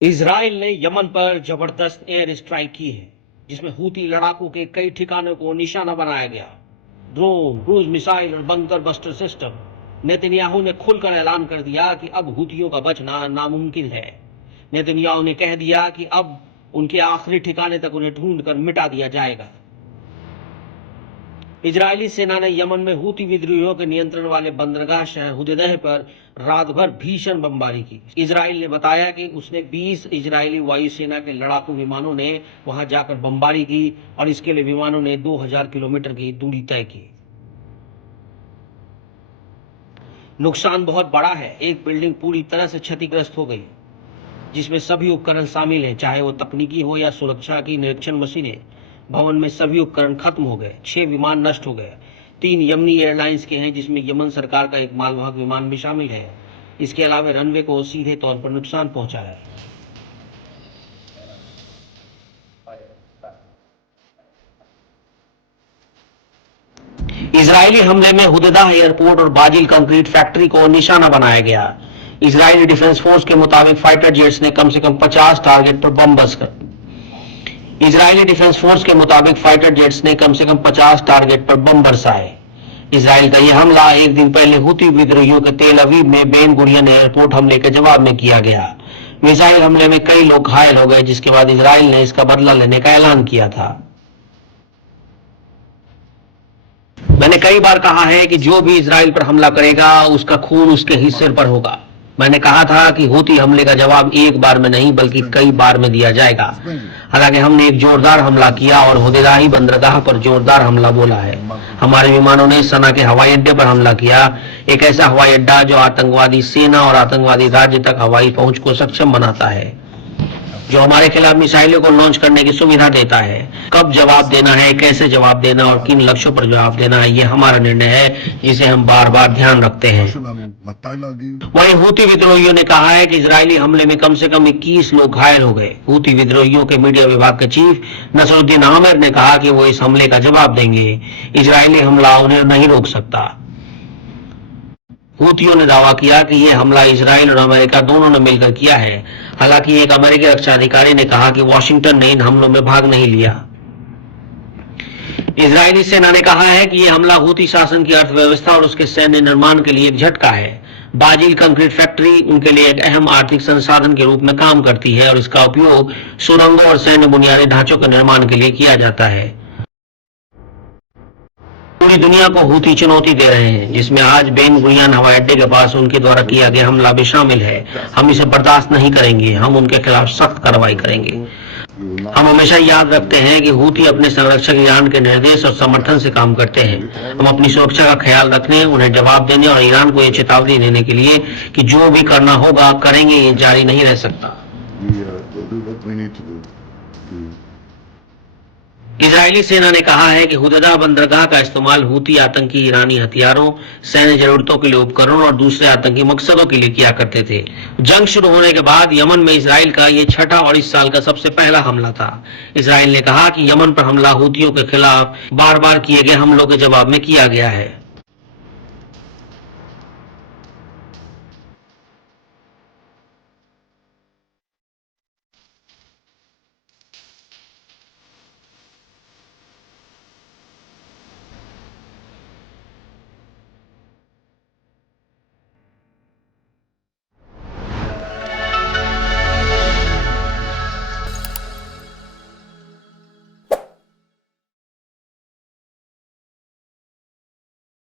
Israel ने Yemen पर जबरदस्त एयर स्ट्राइक की है, जिसमें हूती लड़ाकों के कई ठिकानों को निशाना बनाया गया। ड्रोन, क्रूज मिसाइल और बंकर बस्टर सिस्टम। नेतन्याहू ने खुलकर ऐलान कर दिया कि अब हूतियों का बचना नामुमकिन है। नेतन्याहू ने कह दिया कि अब उनके आखिरी ठिकाने तक उन्हें ढूंढकर मिटा दिया जाएगा। इजरायली सेना ने यमन में हूती विद्रोहियों के नियंत्रण वाले बंदरगाह शहर हुदैदा पर रात भर भीषण बमबारी की। इजराइल ने बताया कि उसने 20 इजरायली वायुसेना के लड़ाकू विमानों ने वहां जाकर बमबारी की और इसके लिए विमानों ने 2000 किलोमीटर की दूरी तय की। नुकसान बहुत बड़ा है। एक बिल्डिंग पूरी तरह से क्षतिग्रस्त हो गई, जिसमें सभी उपकरण शामिल हैं, चाहे वो तकनीकी हो या सुरक्षा की निरीक्षण मशीनें। भवन में सभी उपकरण खत्म हो गए। 6 विमान नष्ट हो गए। 3 यमनी एयरलाइंस के हैं, जिसमें यमन सरकार का एक मालवाहक विमान भी शामिल है। इसके अलावा रनवे को सीधे तौर पर नुकसान पहुंचा है। इजरायली हमले में हुदैदा एयरपोर्ट और बाजिल कंक्रीट फैक्ट्री को निशाना बनाया गया। इजरायली डिफेंस फोर्स के मुताबिक फाइटर जेट्स ने कम से कम 50 टारगेट पर बम बरसाए। इजरायली डिफेंस फोर्स के मुताबिक फाइटर जेट्स ने कम से कम 50 टारगेट पर बम बरसाए। इजराइल का यह हमला एक दिन पहले हूती विद्रोहियों के तेल अवीव में बेन गुरियन एयरपोर्ट हमले के जवाब में किया गया। मिसाइल हमले में कई लोग घायल हो गए, जिसके बाद इजराइल ने इसका बदला लेने का ऐलान किया था। मैंने कई बार कहा है कि जो भी इजराइल पर हमला करेगा उसका खून उसके ही सिर पर होगा। मैंने कहा था कि हूती हमले का जवाब एक बार में नहीं बल्कि कई बार में दिया जाएगा। हालांकि हमने एक जोरदार हमला किया और हुदैदा बंदरगाह पर जोरदार हमला बोला है। हमारे विमानों ने सना के हवाई अड्डे पर हमला किया, एक ऐसा हवाई अड्डा जो आतंकवादी सेना और आतंकवादी राज्य तक हवाई पहुंच को सक्षम बनाता है, जो हमारे खिलाफ मिसाइलों को लॉन्च करने की सुविधा देता है। कब जवाब देना है, कैसे जवाब देना और किन लक्ष्यों पर जवाब देना है, यह हमारा निर्णय है, जिसे हम बार बार ध्यान रखते हैं। वहीं हूती विद्रोहियों ने कहा है कि इजरायली हमले में कम से कम 21 लोग घायल हो गए। हूती विद्रोहियों के मीडिया विभाग के चीफ नसरुद्दीन आमिर ने कहा कि वो इस हमले का जवाब देंगे। इजरायली हमला उन्हें नहीं रोक सकता। हूतियों ने दावा किया कि यह हमला इजराइल और अमेरिका दोनों ने मिलकर किया है। हालांकि एक अमेरिकी रक्षा अधिकारी ने कहा कि वॉशिंगटन ने इन हमलों में भाग नहीं लिया। इजरायली सेना ने कहा है कि यह हमला हूती शासन की अर्थव्यवस्था और उसके सैन्य निर्माण के लिए एक झटका है। बाजिल कंक्रीट फैक्ट्री उनके लिए एक अहम आर्थिक संसाधन के रूप में काम करती है और इसका उपयोग सुरंगों और सैन्य बुनियादी ढांचों के निर्माण के लिए किया जाता है। पूरी दुनिया को हूती चुनौती दे रहे हैं, जिसमें आज बेन गुरियन हवाई अड्डे के पास उनके द्वारा किया गया हमला भी शामिल है। हम इसे बर्दाश्त नहीं करेंगे। हम उनके खिलाफ सख्त कार्रवाई करेंगे। हम हमेशा याद रखते हैं कि हूती अपने संरक्षक ईरान के निर्देश और समर्थन से काम करते हैं। हम अपनी सुरक्षा का ख्याल रखने, उन्हें जवाब देने और ईरान को यह चेतावनी देने के लिए कि जो भी करना होगा करेंगे, ये जारी नहीं रह सकता। इजरायली सेना ने कहा है कि हुदैदा बंदरगाह का इस्तेमाल हूती आतंकी ईरानी हथियारों, सैन्य जरूरतों के लिए उपकरणों और दूसरे आतंकी मकसदों के लिए किया करते थे। जंग शुरू होने के बाद यमन में इजराइल का यह छठा और इस साल का सबसे पहला हमला था। इजराइल ने कहा कि यमन पर हमला हूतियों के खिलाफ बार बार किए गए हमलों के जवाब में किया गया है।